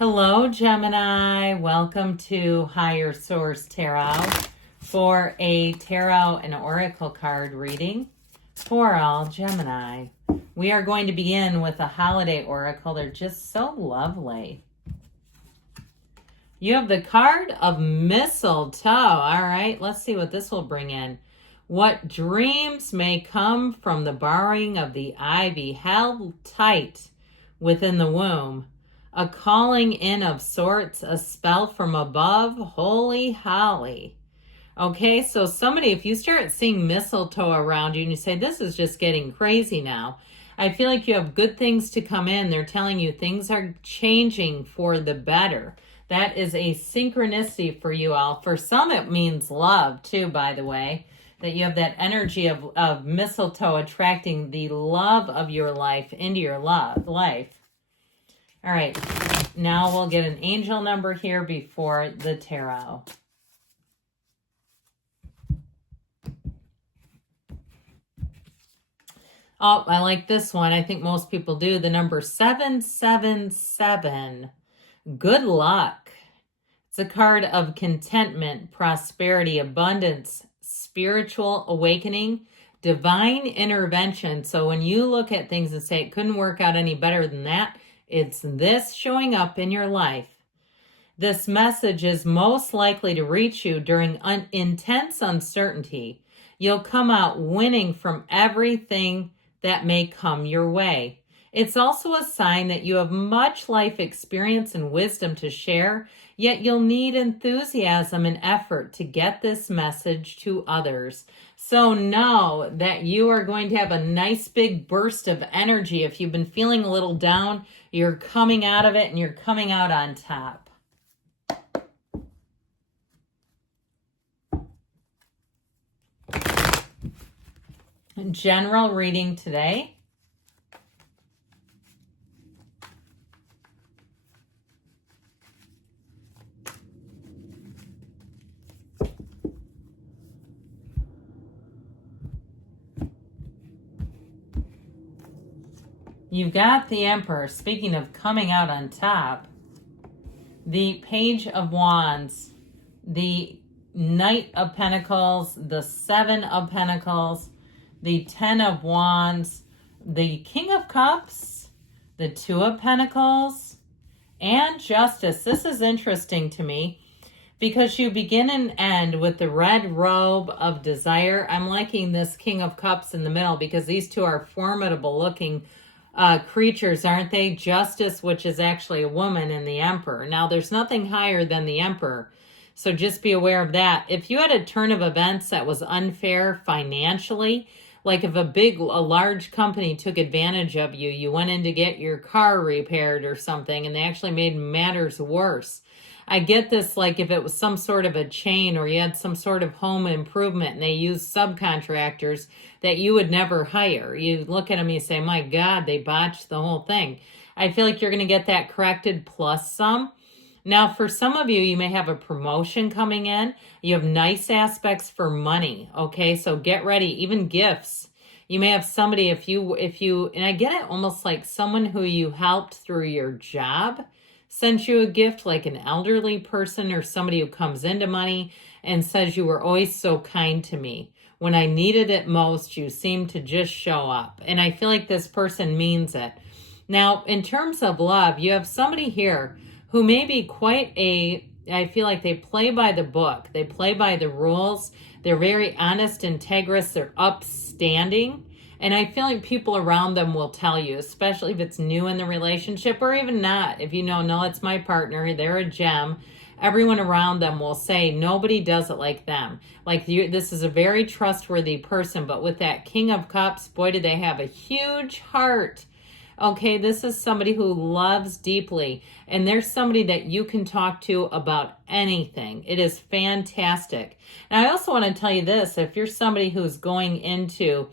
Hello, Gemini. Welcome to Higher Source Tarot for a tarot and oracle card reading for all Gemini. We are going to begin with a holiday oracle. They're just so lovely. You have the card of Mistletoe. All right, let's see what this will bring in. What dreams may come from the borrowing of the ivy held tight within the womb. A calling in of sorts, a spell from above, holy holly. Okay, so somebody, if you start seeing mistletoe around you and you say, this is just getting crazy now, I feel like you have good things to come in. They're telling you things are changing for the better. That is a synchronicity for you all. For some, it means love too, by the way, that you have that energy of mistletoe attracting the love of your life into your life. All right, now we'll get an angel number here before the tarot. Oh, I like this one. I think most people do. The number 777. Good luck. It's a card of contentment, prosperity, abundance, spiritual awakening, divine intervention. So when you look at things and say it couldn't work out any better than that, it's this showing up in your life. This message is most likely to reach you during intense uncertainty. You'll come out winning from everything that may come your way. It's also a sign that you have much life experience and wisdom to share, yet you'll need enthusiasm and effort to get this message to others. So know that you are going to have a nice big burst of energy. If you've been feeling a little down, you're coming out of it and you're coming out on top. General reading today. You've got the Emperor. Speaking of coming out on top, the Page of Wands, the Knight of Pentacles, the Seven of Pentacles, the Ten of Wands, the King of Cups, the Two of Pentacles, and Justice. This is interesting to me because you begin and end with the red robe of desire. I'm liking this King of Cups in the middle because these two are formidable looking creatures, aren't they? Justice, which is actually a woman, and the Emperor. Now, there's nothing higher than the Emperor, so just be aware of that. If you had a turn of events that was unfair financially, like if a large company took advantage of you, you went in to get your car repaired or something, and they actually made matters worse. I get this, like if it was some sort of a chain or you had some sort of home improvement and they used subcontractors that you would never hire. You look at them and you say, my God, they botched the whole thing. I feel like you're going to get that corrected plus some. Now, for some of you, you may have a promotion coming in. You have nice aspects for money, okay? So get ready, even gifts. You may have somebody, if you, and I get it almost like someone who you helped through your job sent you a gift, like an elderly person or somebody who comes into money and says, you were always so kind to me. When I needed it most, you seemed to just show up. And I feel like this person means it. Now, in terms of love, you have somebody here who may be I feel like they play by the book. They play by the rules. They're very honest, integrous. They're upstanding. And I feel like people around them will tell you, especially if it's new in the relationship or even not. If you know, no, it's my partner, they're a gem. Everyone around them will say, nobody does it like them. Like this is a very trustworthy person, but with that King of Cups, boy, do they have a huge heart. Okay, this is somebody who loves deeply, and there's somebody that you can talk to about anything. It is fantastic. And I also want to tell you this, if you're somebody who's going into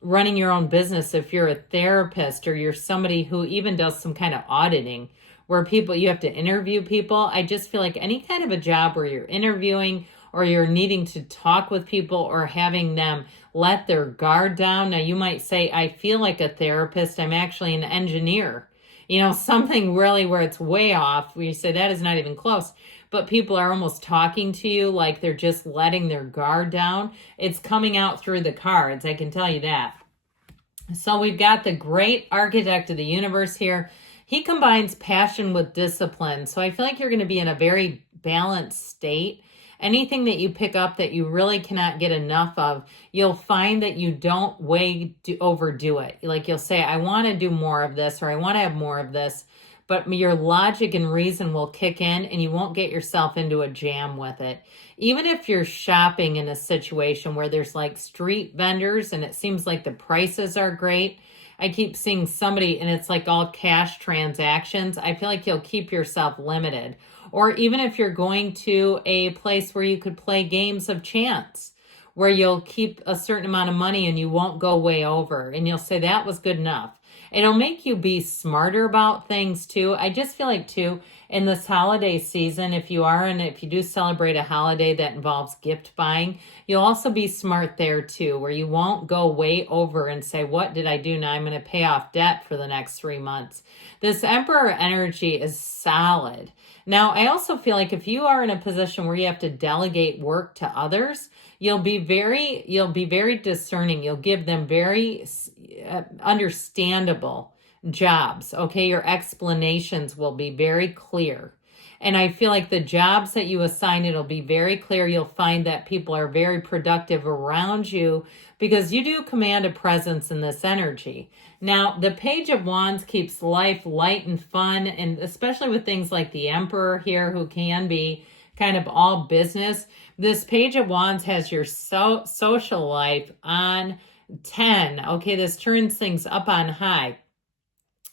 running your own business, if you're a therapist or you're somebody who even does some kind of auditing where you have to interview people, I just feel like any kind of a job where you're interviewing or you're needing to talk with people or having them let their guard down. Now you might say, I feel like a therapist. I'm actually an engineer. you know, something really where it's way off, where you say that is not even close, but people are almost talking to you like they're just letting their guard down. It's coming out through the cards, I can tell you that. So we've got the great architect of the universe here. He combines passion with discipline. So I feel like you're going to be in a very balanced state. Anything that you pick up that you really cannot get enough of, you'll find that you don't overdo it. Like you'll say, I want to do more of this, or I want to have more of this, but your logic and reason will kick in and you won't get yourself into a jam with it. Even if you're shopping in a situation where there's like street vendors and it seems like the prices are great, I keep seeing somebody and it's like all cash transactions. I feel like you'll keep yourself limited. Or even if you're going to a place where you could play games of chance, where you'll keep a certain amount of money and you won't go way over, and you'll say that was good enough. It'll make you be smarter about things too. I just feel like too, in this holiday season, if you do celebrate a holiday that involves gift buying, you'll also be smart there too, where you won't go way over and say, what did I do now? I'm going to pay off debt for the next 3 months. This Emperor energy is solid. Now, I also feel like if you are in a position where you have to delegate work to others, you'll be very discerning. You'll give them very understandable jobs. Okay, your explanations will be very clear. And I feel like the jobs that you assign, it'll be very clear. You'll find that people are very productive around you because you do command a presence in this energy. Now, the Page of Wands keeps life light and fun, and especially with things like the Emperor here, who can be kind of all business. This Page of Wands has your social life on 10. Okay, this turns things up on high.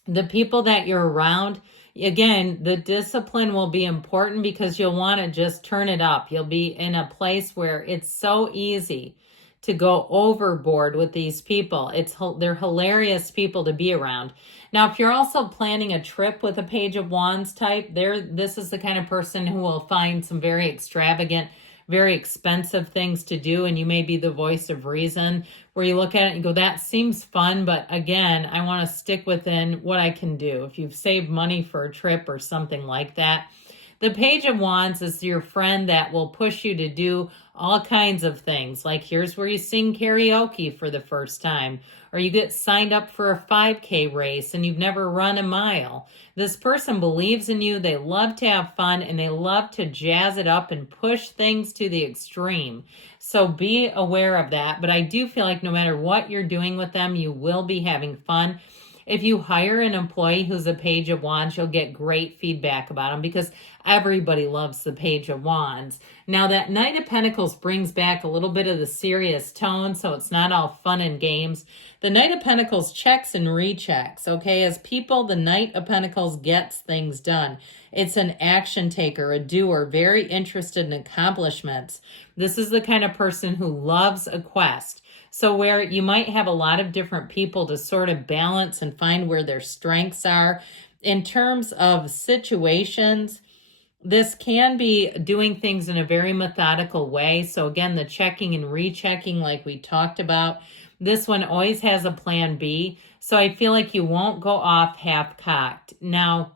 The people that you're around, again, the discipline will be important because you'll want to just turn it up. You'll be in a place where it's so easy to go overboard with these people. They're hilarious people to be around. Now, if you're also planning a trip with a Page of Wands type, this is the kind of person who will find some very extravagant, very expensive things to do, and you may be the voice of reason, where you look at it and go, that seems fun, but again, I want to stick within what I can do. If you've saved money for a trip or something like that, the Page of Wands is your friend that will push you to do all kinds of things. Like here's where you sing karaoke for the first time, or you get signed up for a 5K race and you've never run a mile. This person believes in you. They love to have fun and they love to jazz it up and push things to the extreme. So be aware of that. But I do feel like no matter what you're doing with them, you will be having fun. If you hire an employee who's a Page of Wands, you'll get great feedback about them because everybody loves the Page of Wands. Now, that Knight of Pentacles brings back a little bit of the serious tone, so it's not all fun and games. The Knight of Pentacles checks and rechecks, okay? As people, the Knight of Pentacles gets things done. It's an action taker, a doer, very interested in accomplishments. This is the kind of person who loves a quest. So where you might have a lot of different people to sort of balance and find where their strengths are. In terms of situations, this can be doing things in a very methodical way. So again, the checking and rechecking like we talked about. This one always has a plan B. So I feel like you won't go off half-cocked. Now,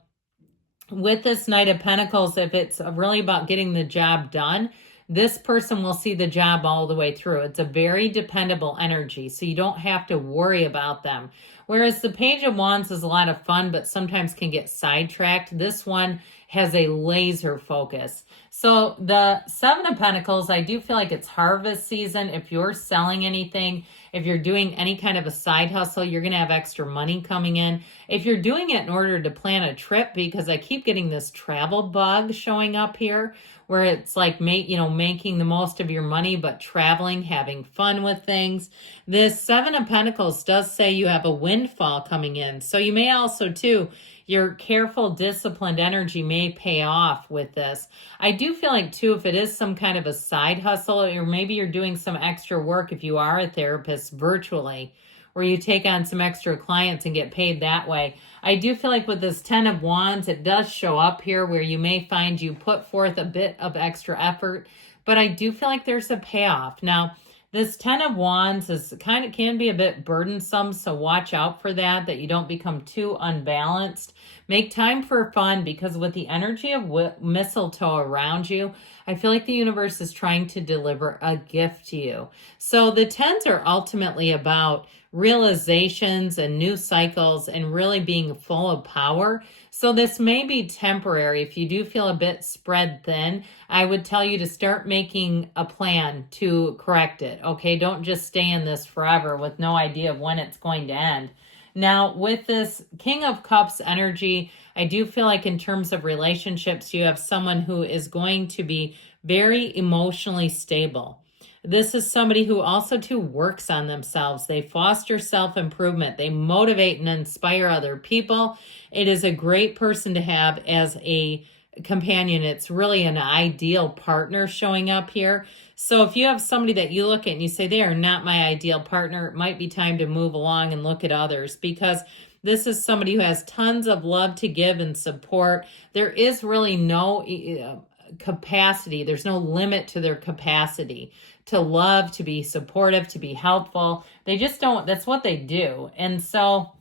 with this Knight of Pentacles, if it's really about getting the job done, this person will see the job all the way through. It's a very dependable energy, so you don't have to worry about them. Whereas the Page of Wands is a lot of fun, but sometimes can get sidetracked. This one has a laser focus. So the Seven of Pentacles, I do feel like it's harvest season. If you're selling anything, if you're doing any kind of a side hustle, you're going to have extra money coming in. If you're doing it in order to plan a trip, because I keep getting this travel bug showing up here, where it's like making the most of your money, but traveling, having fun with things. This Seven of Pentacles does say you have a windfall coming in. So you may also too, your careful, disciplined energy may pay off with this. I do feel like too, if it is some kind of a side hustle, or maybe you're doing some extra work if you are a therapist virtually, where you take on some extra clients and get paid that way. I do feel like with this Ten of Wands, it does show up here where you may find you put forth a bit of extra effort, but I do feel like there's a payoff. Now, this Ten of Wands can be a bit burdensome, so watch out for that you don't become too unbalanced. Make time for fun, because with the energy of mistletoe around you, I feel like the universe is trying to deliver a gift to you. So the 10s are ultimately about realizations and new cycles and really being full of power. So this may be temporary. If you do feel a bit spread thin, I would tell you to start making a plan to correct it. Okay, don't just stay in this forever with no idea of when it's going to end. Now, with this King of Cups energy, I do feel like in terms of relationships, you have someone who is going to be very emotionally stable. This is somebody who also too works on themselves. They foster self-improvement. They motivate and inspire other people. It is a great person to have as a companion. It's really an ideal partner showing up here. So if you have somebody that you look at and you say, they are not my ideal partner, it might be time to move along and look at others, because this is somebody who has tons of love to give and support. There is really no capacity. There's no limit to their capacity to love, to be supportive, to be helpful. They just don't, that's what they do. And so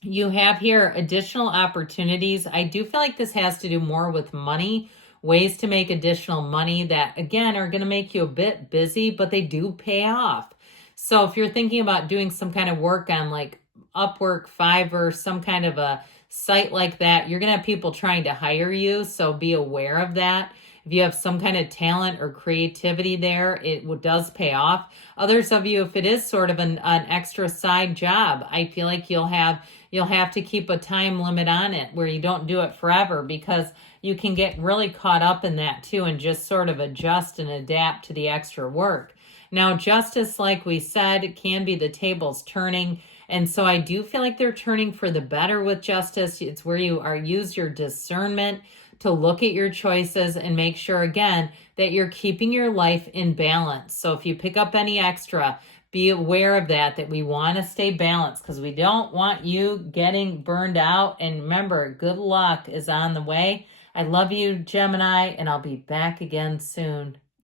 you have here additional opportunities. I do feel like this has to do more with money, ways to make additional money that, again, are going to make you a bit busy, but they do pay off. So if you're thinking about doing some kind of work on like Upwork, Fiverr, some kind of a site like that, you're going to have people trying to hire you. So be aware of that. If you have some kind of talent or creativity there, it does pay off. Others of you, if it is sort of an extra side job, I feel like you'll have to keep a time limit on it where you don't do it forever, because you can get really caught up in that too and just sort of adjust and adapt to the extra work. Now, justice, like we said, can be the tables turning. And so I do feel like they're turning for the better with justice. It's where you use your discernment to look at your choices and make sure, again, that you're keeping your life in balance. So if you pick up any extra, be aware of that we want to stay balanced, because we don't want you getting burned out. And remember, good luck is on the way. I love you, Gemini, and I'll be back again soon.